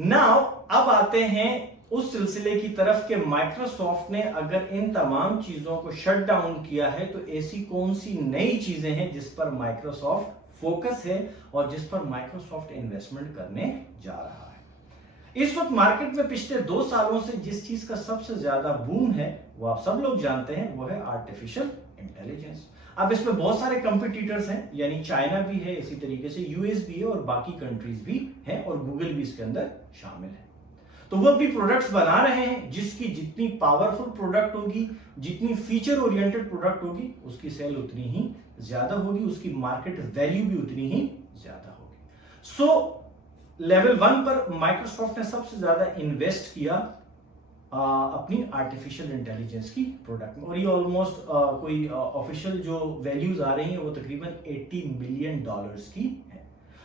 Now अब आते हैं उस सिलसिले की तरफ कि माइक्रोसॉफ्ट ने अगर इन तमाम चीजों को शट डाउन किया है तो ऐसी कौन सी नई चीजें हैं जिस पर माइक्रोसॉफ्ट फोकस है और जिस पर माइक्रोसॉफ्ट इन्वेस्टमेंट करने जा रहा है। इस वक्त मार्केट में पिछले 2 सालों से जिस चीज का सबसे ज्यादा बूम है वो आप सब लोग जानते हैं, वो है आर्टिफिशियल इंटेलिजेंस। अब इसमें बहुत सारे कंपटीटर्स हैं, यानी चाइना भी है, इसी तरीके से यूएस भी है और बाकी कंट्रीज भी हैं और गूगल भी इसके अंदर शामिल है। तो वो अपनी प्रोडक्ट्स बना रहे हैं जिसकी जितनी पावरफुल प्रोडक्ट होगी, जितनी फीचर ओरिएंटेड प्रोडक्ट होगी, उसकी सेल उतनी ही ज्यादा होगी, उसकी मार्केट वैल्यू भी उतनी ही ज्यादा होगी। सो लेवल 1 पर माइक्रोसॉफ्ट ने सबसे ज्यादा इन्वेस्ट किया अपनी आर्टिफिशियल इंटेलिजेंस की प्रोडक्ट में, और ये ऑलमोस्ट कोई ऑफिशियल जो वैल्यूज आ रही हैं वो तकरीबन $80 मिलियन की है।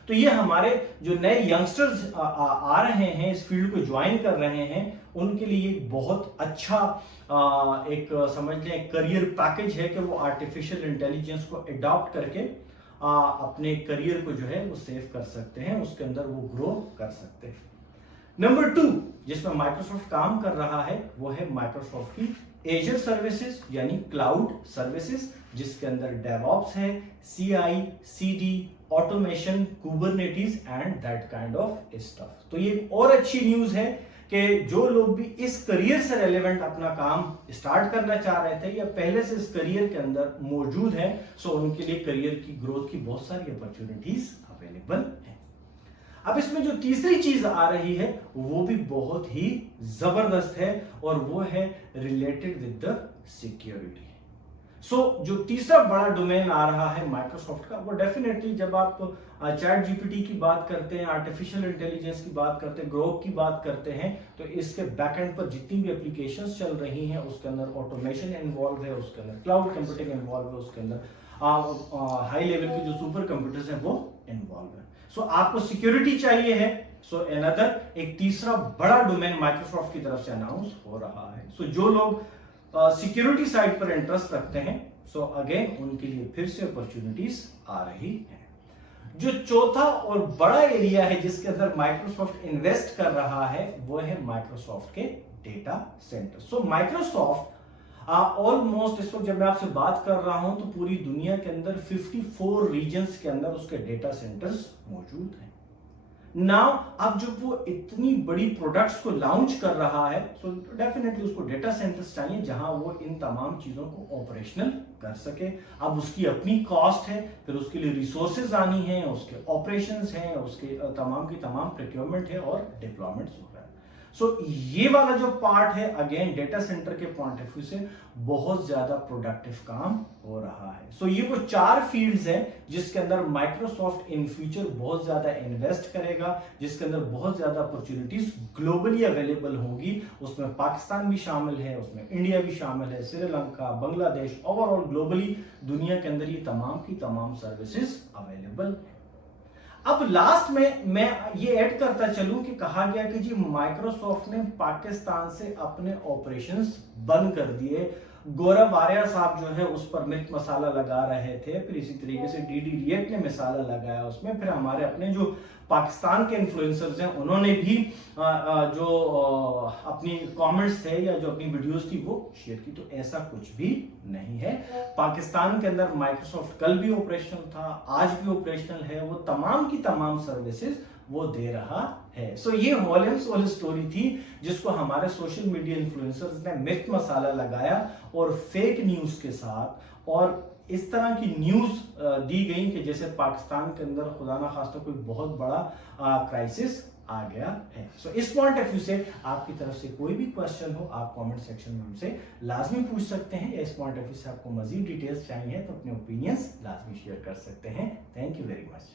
तो ये हमारे जो नए यंगस्टर्स आ रहे हैं, इस फील्ड को ज्वाइन कर रहे हैं, उनके लिए एक बहुत अच्छा एक समझ लें करियर पैकेज है कि वो आर्टिफिशियल इंटेलिजेंस को अडॉप्ट करके अपने करियर को जो है वो सेव कर सकते हैं, उसके अंदर वो ग्रो कर सकते हैं। नंबर 2 जिसमें माइक्रोसॉफ्ट काम कर रहा है वो है माइक्रोसॉफ्ट की एजर सर्विसेज यानी क्लाउड सर्विसेज, जिसके अंदर डेवऑप्स है, CI CD automation, Kubernetes and that kind of stuff. तो ये एक और अच्छी न्यूज है कि जो लोग भी इस करियर से रेलेवेंट अपना काम स्टार्ट करना चाह रहे थे या पहले से इस करियर के अंदर मौजूद हैं, सो उनके लिए करियर की ग्रोथ की बहुत सारी अपॉर्चुनिटीज अवेलेबल है। अब इसमें जो तीसरी चीज आ रही है वो भी बहुत ही जबरदस्त है और वो है रिलेटेड विद द सिक्योरिटी। जो तीसरा बड़ा डोमेन आ रहा है माइक्रोसॉफ्ट का, वो डेफिनेटली जब आप चैट जीपीटी की बात करते हैं, आर्टिफिशियल इंटेलिजेंस की बात करते हैं, ग्रोक की बात करते हैं, तो इसके बैकएंड पर जितनी भी एप्लीकेशंस चल रही हैं उसके अंदर ऑटोमेशन इन्वॉल्व है, उसके अंदर क्लाउड कंप्यूटिंग इन्वॉल्व है, उसके अंदर हाई लेवल के जो सुपर कंप्यूटर्स हैं वो इन्वॉल्व है। आपको सिक्योरिटी चाहिए है, अनदर एक तीसरा बड़ा डोमेन माइक्रोसॉफ्ट की तरफ से अनाउंस हो रहा है। जो लोग सिक्योरिटी साइड पर इंटरेस्ट रखते हैं, अगेन उनके लिए फिर से अपॉर्चुनिटीज आ रही है। जो चौथा और बड़ा एरिया है जिसके अंदर माइक्रोसॉफ्ट इन्वेस्ट कर रहा है वो है माइक्रोसॉफ्ट के डेटा सेंटर। माइक्रोसॉफ्ट ऑलमोस्ट इस वक्त जब मैं आपसे बात कर रहा हूं तो पूरी दुनिया के अंदर 54 रीजन्स के अंदर उसके डेटा सेंटर्स मौजूद हैं। नाउ अब जब वो इतनी बड़ी प्रोडक्ट्स को लॉन्च कर रहा है, डेफिनेटली उसको डेटा सेंटर्स चाहिए जहां वो इन तमाम चीजों को ऑपरेशनल कर सके। अब उसकी अपनी कॉस्ट है, फिर उसके लिए रिसोर्सेज आनी है, उसके ऑपरेशंस हैं, उसके तमाम की तमाम प्रोक्योरमेंट है और डिप्लॉयमेंट्स हो रहा है। ये वाला जो पार्ट है अगेन डेटा सेंटर के पॉइंट ऑफ व्यू से बहुत ज्यादा प्रोडक्टिव काम हो रहा है। ये वो 4 फील्ड्स हैं जिसके अंदर माइक्रोसॉफ्ट इन फ्यूचर बहुत ज्यादा इन्वेस्ट करेगा, जिसके अंदर बहुत ज्यादा अपॉर्चुनिटीज ग्लोबली अवेलेबल होगी। उसमें पाकिस्तान भी शामिल है, उसमें इंडिया भी शामिल है, श्रीलंका, बांग्लादेश, ओवरऑल ग्लोबली दुनिया के अंदर ये तमाम की तमाम सर्विसेज अवेलेबल है। अब लास्ट में मैं ये ऐड करता चलूं कि कहा गया कि जी माइक्रोसॉफ्ट ने पाकिस्तान से अपने ऑपरेशंस बंद कर दिए। गौरव आर्या साहब जो है उस पर मिर्च मसाला लगा रहे थे, फिर इसी तरीके से डीडी रिएक्ट ने मसाला लगाया उसमें, फिर हमारे अपने जो पाकिस्तान के इन्फ्लुएंसर्स हैं उन्होंने भी जो अपनी कमेंट्स थे या जो अपनी वीडियोस थी वो शेयर की। तो ऐसा कुछ भी नहीं है। पाकिस्तान के अंदर माइक्रोसॉफ्ट कल भी ऑपरेशनल था, आज भी ऑपरेशनल है, वो तमाम की तमाम सर्विसेज वो दे रहा है। ये होल एंड सोल स्टोरी थी जिसको हमारे सोशल मीडिया इन्फ्लुएंसर्स ने मिर्च मसाला लगाया और फेक न्यूज के साथ और इस तरह की न्यूज दी गई कि जैसे पाकिस्तान के अंदर खुदा ना खास्ता कोई बहुत बड़ा क्राइसिस आ गया है। इस पॉइंट ऑफ व्यू से आपकी तरफ से कोई भी क्वेश्चन हो आप कमेंट सेक्शन में हमसे लाजमी पूछ सकते हैं, या इस पॉइंट ऑफ व्यू से आपको मजीद डिटेल्स चाहिए तो अपने ओपिनियंस लाजमी शेयर कर सकते हैं। Thank you very much.